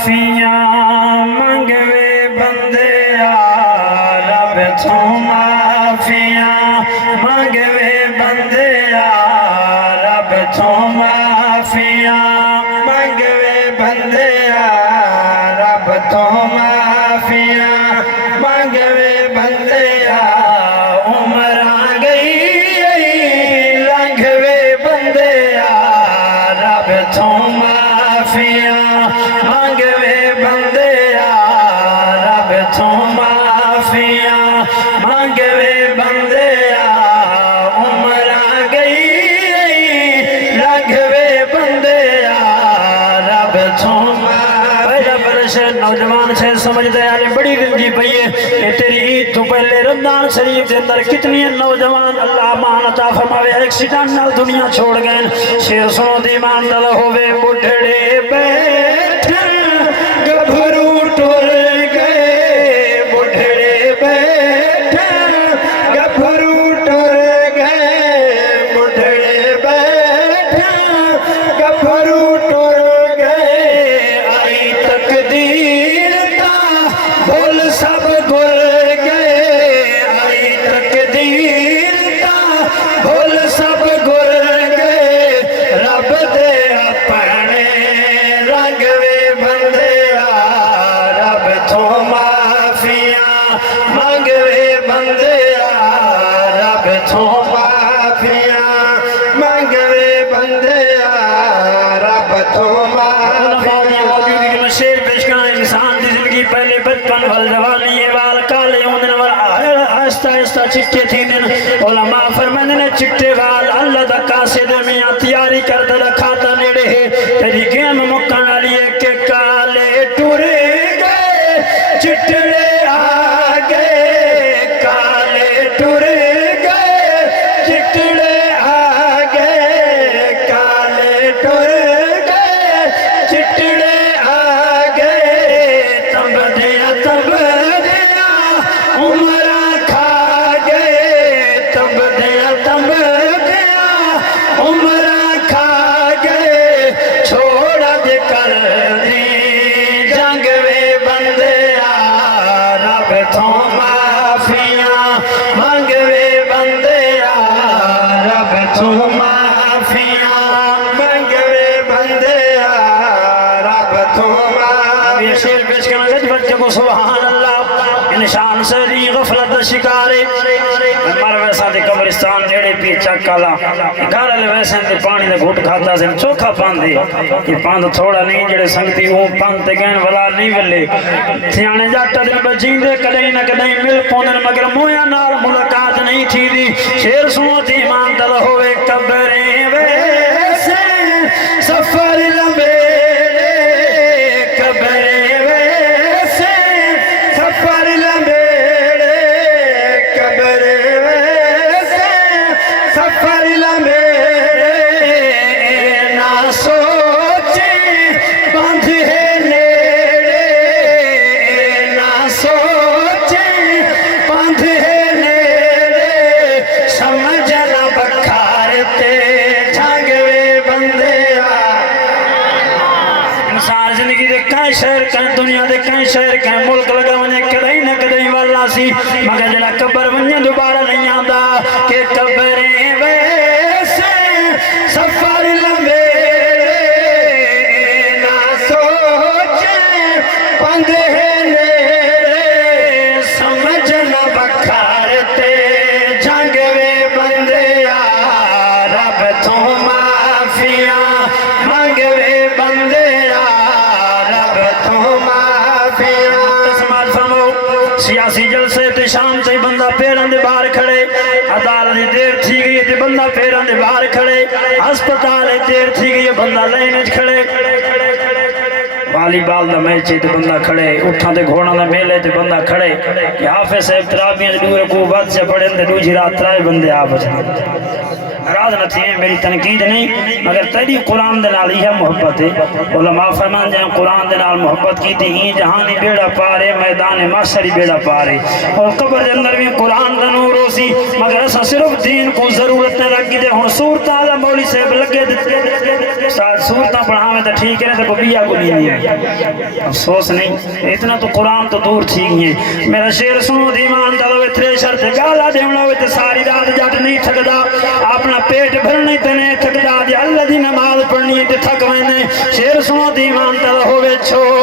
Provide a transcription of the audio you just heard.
معافیاں منگوے بندے رب تو معافیاں منگوے بندے رب تو معافیاں منگوے بندے رب تو معافیاں منگوے بندے عمراں گئی لنگوے بندے رب تو معافیاں منگوے بندے رب تو معافیاں منگوے بندے عمراں گئی لنگوے بندے رب تو نوجوان سے سمجھتے ہیں بڑی گنجی پئی ہے کہ تیری عید تو پہلے رمضان شریف کے اندر کتنی نوجوان اللہ مان عطا فرماوے ایکسیڈنٹ نال دنیا چھوڑ گئے شیر سنو دی مان دل ہوئے بڈھڑے بیٹھے گبھرو ٹر گئے بڈھڑے بیٹھے گبھرو ٹر گئے بڈھڑے بیٹھے گبھرو ٹر گئے آئی تقدیر تا بھول سب گل گئے آئی تقدیر تا بھول سب گل گئے رب دے اپنے رنگوے بندے رب تو معافیاں منگوے بندے رب تو معافیاں منگوے بندے رب تو معافیاں شیر پیش کرنا انسان دی زندگی پہلے بچپن وال جوانی وال کالے ہوندن وال آہستہ آہستہ چٹے تھی دن علماء فرماندے نے چٹے وال اللہ دا قاصد میاں تیاری کرتا رکھاتا نیڑے ہے تیری گیم مکن والی ہے کہ کالے ٹرے گئے چٹڑے آگئے کالے ٹرے گئے چٹڑے آگئے کالے ٹرے گئے چٹڑے آگئے تب دیا عمرہ کھا گئے تب دیا عمرہ کھا گئے چھوڑا دے کر دی جنگ وے بندے رب تو معافیاں منگوے بندے رب تو معافیاں منگوے بندے رب تو معافیاں یہ شیر پیش کرنا جج بچے کو سبحان اللہ انشان سے دی غفلت شکارے مر ویسا دی قبرستان جیڑے پی چکالا گھر لے ویسے دی پانی دے گھوٹ کھاتا سے چوکھا پاندے یہ پاند تھوڑا نہیں جیڑے سنگتی ہوں پاند تے گین والا نہیں ولے تھیانے جاتا دن بجین دے کدیں نہ کدیں مل پوندن مگر مویا نال ملاقات نہیں تھی دی شیر سنو دی مان دل ہوئے قبریں ویسے سفر لمبے قبریں ویسے سفر لمبے قبریں ویسے سفر لمبے نہ سوچے بندھ ہے نیڑے نہ سوچے بندھ ہے نیڑے سمجھنا بکھارتے جھانگوے بندے انسان زندگی دے کئی شہر کہیں دنیا دے کئی شہر کہیں ملک لگا ونجے کدیں نہ کدیں والا سی مگر جڑا قبر ونجے دوبارہ نہیں آندا کہ قبریں ویسے سفر لمبے نہ سوچے بندھ ہے نیڑے سمجھنا بکھارتے جھانگوے بندے رب تو معافیاں منگوے بندے رب تو معافیاں سماعت فرمو سیاسی جلسے تے شام سے بندہ پیران دے باہر کھڑے عدالت دیر تھی گئی تے بندہ پیران دے باہر کھڑے ہسپتال دیر تھی گئی بندہ لائنج کھڑے والی بال دا میچے تے بندہ کھڑے اٹھاں تے گھوڑاں دا میلے تے بندہ کھڑے کہ حافظ صاحب ترابیاں دور کو بات سے پڑھیں تے دوجی رات ترائے بندے آپ ناراض نہ تھے میری تنقید نہیں مگر تیری قرآن دے نال یہ محبت ہے علماء فرمان جائیں قرآن دے نال محبت کی تھی ہی جہانی بیڑا پارے میدان محشری بیڑا پارے اور قبر دے اندر بھی قرآن دا نور ہو سی مگر اسا صرف دین کو ضرورت نہ رکھی دے ہن صورتاں دا مولوی صاحب لگے دے ساتھ صورتاں پڑھاویں تے ٹھیک ہے تے بیا کو نہیں ہے افسوس نہیں اتنا تو قرآن تو دور تھی گئے میرا شعر سنو دیمان دلوے تھریشر تے گالا دیونا ہوئے تے ساری رات جٹ نہیں تھکدا اپنا پیٹ بھرنے تے نہیں تھکدا دی اللہ دی نماز پڑھنی تے تھک ویندے شعر سنو دیمان دل ہوئے چھو